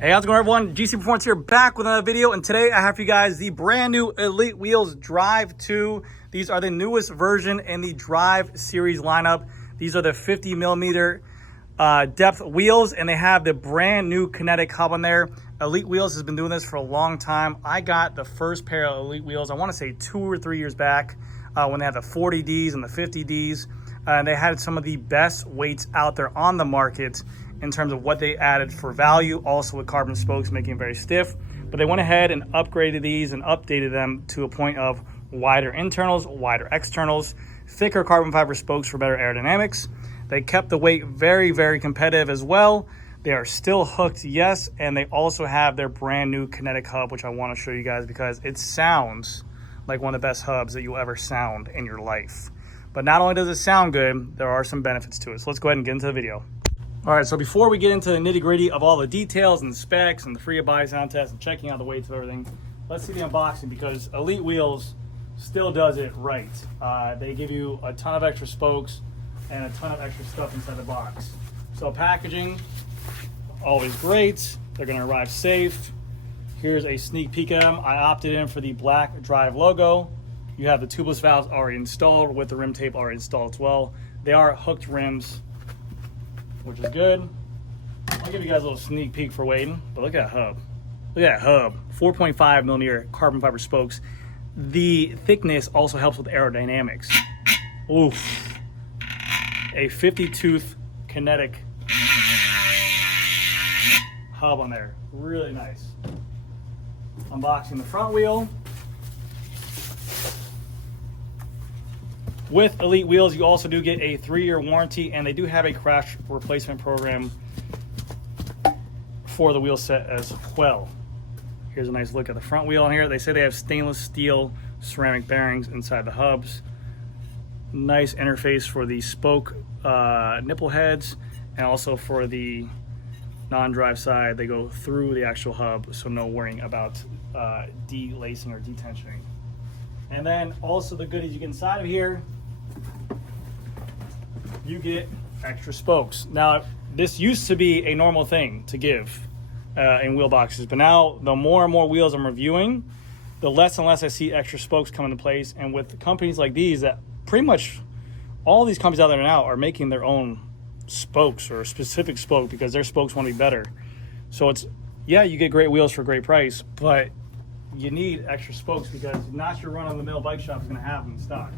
Hey, how's it going, everyone? GC Performance here, back with another video, and today I have for you guys the brand new EliteWheels DRIVE 2. These are the newest version in the DRIVE series lineup. These are the 50 millimeter depth wheels, and they have the brand new Kinetic hub on there. EliteWheels has been doing this for a long time. I got the first pair of EliteWheels, I want to say 2 or 3 years back, when they had the 40Ds and the 50Ds. They had some of the best weights out there on the market in terms of what they added for value, also with carbon spokes, making it very stiff. But they went ahead and upgraded these and updated them to a point of wider internals, wider externals, thicker carbon fiber spokes for better aerodynamics. They kept the weight very, very competitive as well. They are still hooked, yes, and they also have their brand new Kinetic hub, which I want to show you guys because it sounds like one of the best hubs that you'll ever sound in your life. But not only does it sound good, there are some benefits to it. So let's go ahead and get into the video. All right, so before we get into the nitty gritty of all the details and the specs and the free body sound test and checking out the weights of everything, let's see the unboxing because EliteWheels still does it right. They give you a ton of extra spokes and a ton of extra stuff inside the box. So packaging, always great. They're gonna arrive safe. Here's a sneak peek at them. I opted in for the black DRIVE logo. You have the tubeless valves already installed with the rim tape already installed as well. They are hooked rims, which is good. I'll give you guys a little sneak peek for waiting, but look at that hub. Look at that hub, 4.5 millimeter carbon fiber spokes. The thickness also helps with aerodynamics. Oof. A 50 tooth Kinetic hub on there, really nice. Unboxing the front wheel. With EliteWheels, you also do get a 3-year warranty, and they do have a crash replacement program for the wheel set as well. Here's a nice look at the front wheel on here. They say they have stainless steel ceramic bearings inside the hubs. Nice interface for the spoke nipple heads, and also for the non-drive side, they go through the actual hub, so no worrying about delacing or detensioning. And then also the goodies you get inside of here, you get extra spokes. Now, this used to be a normal thing to give in wheel boxes, but now the more and more wheels I'm reviewing, the less and less I see extra spokes come into place. And with companies like these, that pretty much all these companies out there now are making their own spokes or a specific spoke because their spokes want to be better. So it's, yeah, you get great wheels for a great price, but you need extra spokes because not your run-of-the-mill bike shop is going to have them in stock.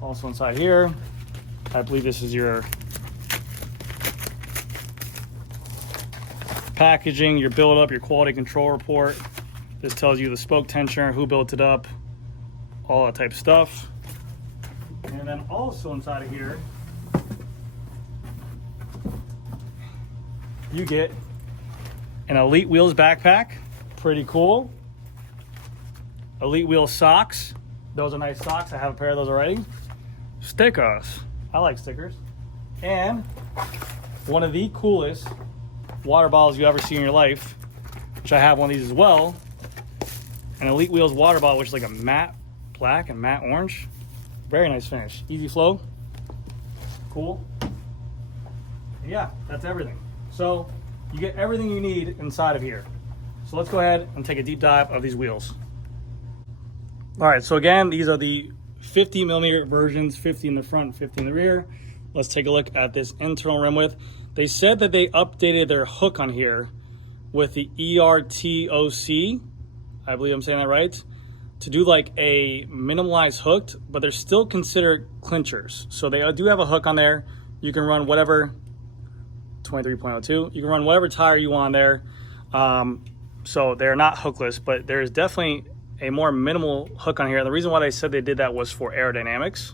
Also inside here, I believe this is your packaging, your build up, your quality control report. This tells you the spoke tensioner, who built it up, all that type of stuff. And then also inside of here, you get an EliteWheels backpack. Pretty cool. EliteWheels socks. Those are nice socks. I have a pair of those already. Stickers. I like stickers. And one of the coolest water bottles you ever see in your life, which I have one of these as well. An EliteWheels water bottle, which is like a matte black and matte orange. Very nice finish. Easy flow. Cool. And yeah, that's everything. So you get everything you need inside of here. So let's go ahead and take a deep dive of these wheels. All right, so again, these are the 50 millimeter versions, 50 in the front, 50 in the rear. Let's take a look at this internal rim width. They said that they updated their hook on here with the ERTOC, I believe I'm saying that right, to do like a minimalized hooked, but they're still considered clinchers. So they do have a hook on there. You can run whatever, 23.02, you can run whatever tire you want there. So they're not hookless, but there's definitely a more minimal hook on here. The reason why they said they did that was for aerodynamics,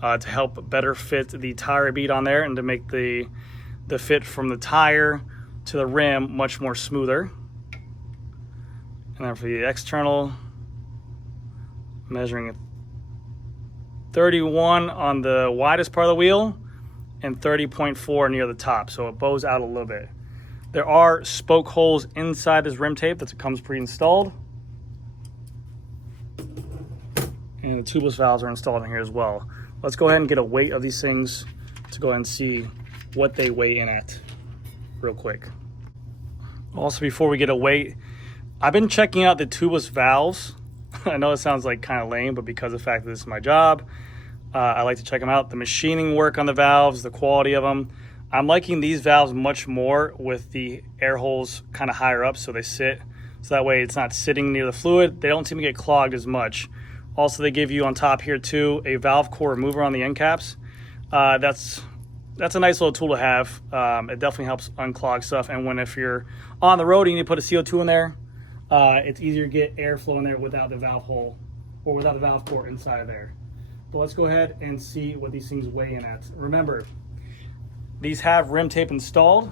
to help better fit the tire bead on there and to make the fit from the tire to the rim much more smoother. And then for the external, measuring 31 on the widest part of the wheel and 30.4 near the top, so it bows out a little bit. There are spoke holes inside this rim tape that comes pre-installed. And the tubeless valves are installed in here as well. Let's go ahead and get a weight of these things to go ahead and see what they weigh in at real quick. Also, before we get a weight, I've been checking out the tubeless valves. I know it sounds like kind of lame, but because of the fact that this is my job, I like to check them out. The machining work on the valves, the quality of them. I'm liking these valves much more with the air holes kind of higher up so they sit. So that way it's not sitting near the fluid. They don't seem to get clogged as much. Also, they give you on top here too a valve core remover on the end caps. That's a nice little tool to have. It definitely helps unclog stuff. And if you're on the road and you need to put a CO2 in there, it's easier to get airflow in there without the valve hole or without the valve core inside of there. But let's go ahead and see what these things weigh in at. Remember, these have rim tape installed.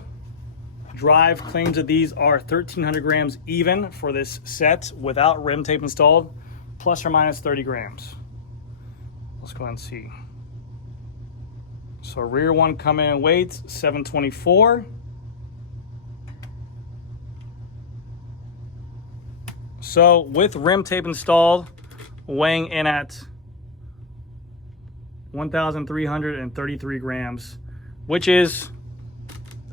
Drive claims that these are 1,300 grams even for this set without rim tape installed, plus or minus 30 grams. Let's go ahead and see. So rear one coming in weights, 724. So with rim tape installed, weighing in at 1,333 grams, which is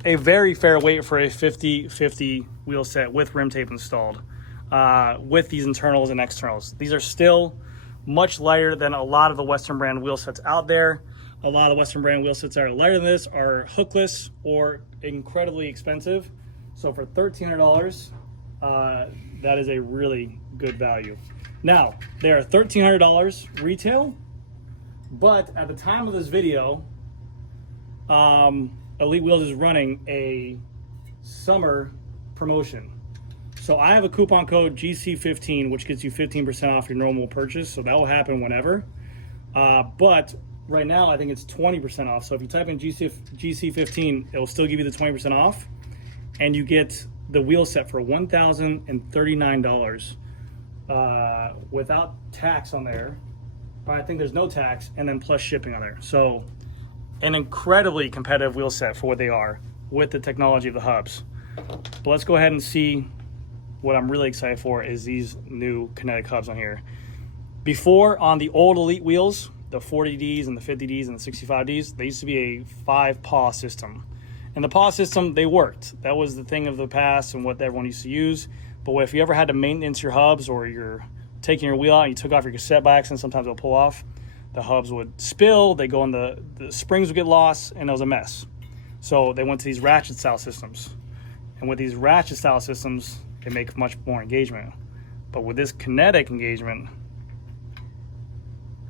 a very fair weight for a 50/50 wheel set with rim tape installed, with these internals and externals. These are still much lighter than a lot of the Western brand wheel sets out there. A lot of Western brand wheel sets that are lighter than this are hookless or incredibly expensive. So for $1,300, that is a really good value. Now, they are $1,300 retail, but at the time of this video, EliteWheels is running a summer promotion. So I have a coupon code GC15, which gets you 15% off your normal purchase. So that will happen whenever. But right now, I think it's 20% off. So if you type in GC15, it will still give you the 20% off. And you get the wheel set for $1,039 without tax on there. I think there's no tax, and then plus shipping on there. So an incredibly competitive wheel set for what they are with the technology of the hubs. But let's go ahead and see what I'm really excited for is these new Kinetic hubs on here. Before, on the old Elite wheels, the 40Ds and the 50Ds and the 65Ds, they used to be a 5-paw system. And the paw system, they worked. That was the thing of the past and what everyone used to use. But if you ever had to maintenance your hubs or you're taking your wheel out and you took off your cassette by accident, sometimes it'll pull off. The hubs would spill, they go in the springs would get lost, and it was a mess. So they went to these ratchet style systems. And with these ratchet style systems, they make much more engagement. But with this Kinetic engagement,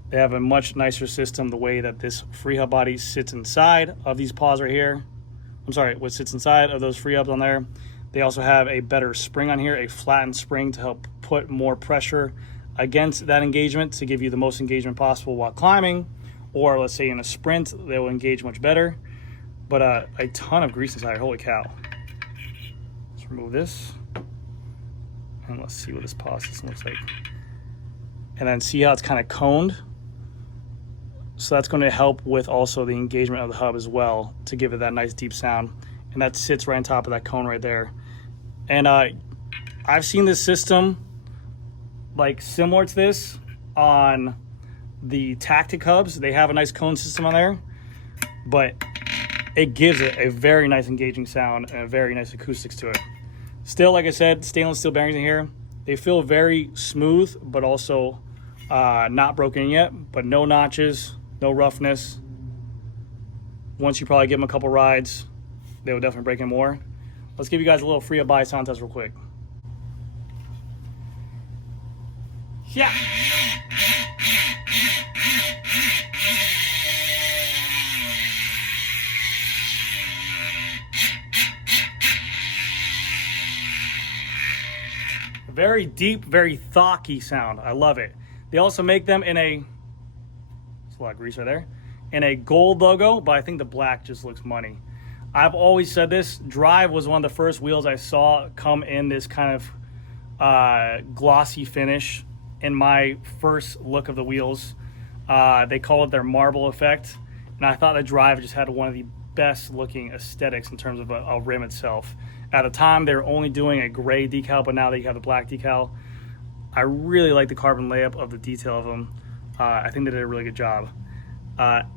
they have a much nicer system, the way that this free hub body sits inside of these paws right here. I'm sorry, what sits inside of those free hubs on there. They also have a better spring on here, a flattened spring to help put more pressure against that engagement to give you the most engagement possible while climbing, or let's say in a sprint, they will engage much better. But a ton of grease inside, holy cow. Let's remove this. And let's see what this paw system looks like. And then see how it's kind of coned. So that's going to help with also the engagement of the hub as well to give it that nice deep sound. And that sits right on top of that cone right there. And I've seen this system like similar to this on the Tactic hubs. They have a nice cone system on there, but it gives it a very nice engaging sound and a very nice acoustics to it. Still, like I said, stainless steel bearings in here. They feel very smooth, but also not broken yet, but no notches, no roughness. Once you probably give them a couple rides, they will definitely break in more. Let's give you guys a little free of buy sound test real quick. Yeah. Very deep, very thocky sound. I love it. They also make them in a, there's a lot of grease right there, in a gold logo, but I think the black just looks money. I've always said this, Drive was one of the first wheels I saw come in this kind of glossy finish in my first look of the wheels. They call it their marble effect, and I thought the Drive just had one of the best looking aesthetics in terms of a rim itself. At the time, they were only doing a gray decal, but now they have the black decal. I really like the carbon layup of the detail of them. I think they did a really good job.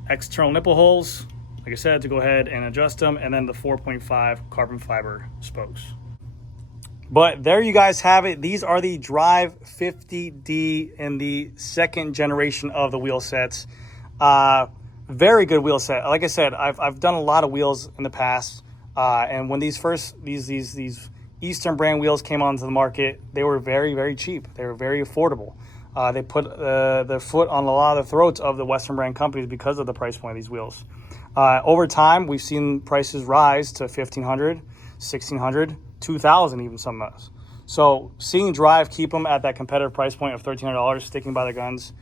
External nipple holes, like I said, to go ahead and adjust them, and then the 4.5 carbon fiber spokes. But there you guys have it. These are the Drive 50D in the second generation of the wheel sets. Very good wheel set. Like I said, I've done a lot of wheels in the past, and when these Eastern brand wheels came onto the market, they were very, very cheap. They were very affordable. They put the foot on a lot of the throats of the Western brand companies because of the price point of these wheels. Over time, we've seen prices rise to $1,500, $1,600, $2,000 even some of those. So seeing Drive keep them at that competitive price point of $1,300, sticking by the guns,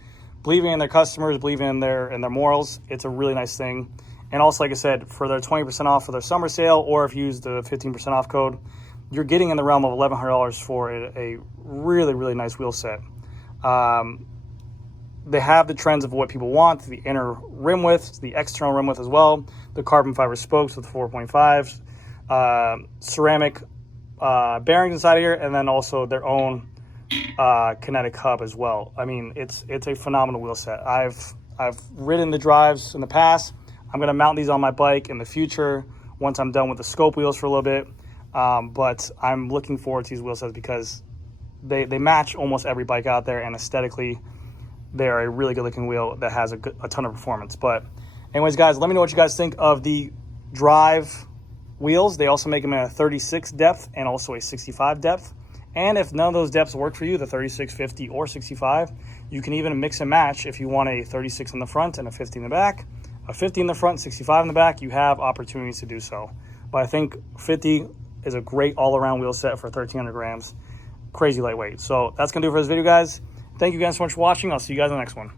believing in their customers, believing in their morals, it's a really nice thing. And also, like I said, for their 20% off for their summer sale, or if you use the 15% off code, you're getting in the realm of $1,100 for a really, really nice wheel set. They have the trends of what people want, the inner rim width, the external rim width as well, the carbon fiber spokes with 4.5s, ceramic bearings inside here, and then also their own Kinetic hub as well. I mean, it's a phenomenal wheel set. I've ridden the Drives in the past. I'm going to mount these on my bike in the future once I'm done with the scope wheels for a little bit. But I'm looking forward to these wheel sets because they match almost every bike out there, and aesthetically, they're a really good looking wheel that has a ton of performance. But anyways, guys, let me know what you guys think of the Drive wheels. They also make them in a 36 depth and also a 65 depth. And if none of those depths work for you, the 36, 50, or 65, you can even mix and match. If you want a 36 in the front and a 50 in the back, a 50 in the front, 65 in the back, you have opportunities to do so. But I think 50 is a great all-around wheel set for 1,300 grams. Crazy lightweight. So that's going to do it for this video, guys. Thank you guys so much for watching. I'll see you guys in the next one.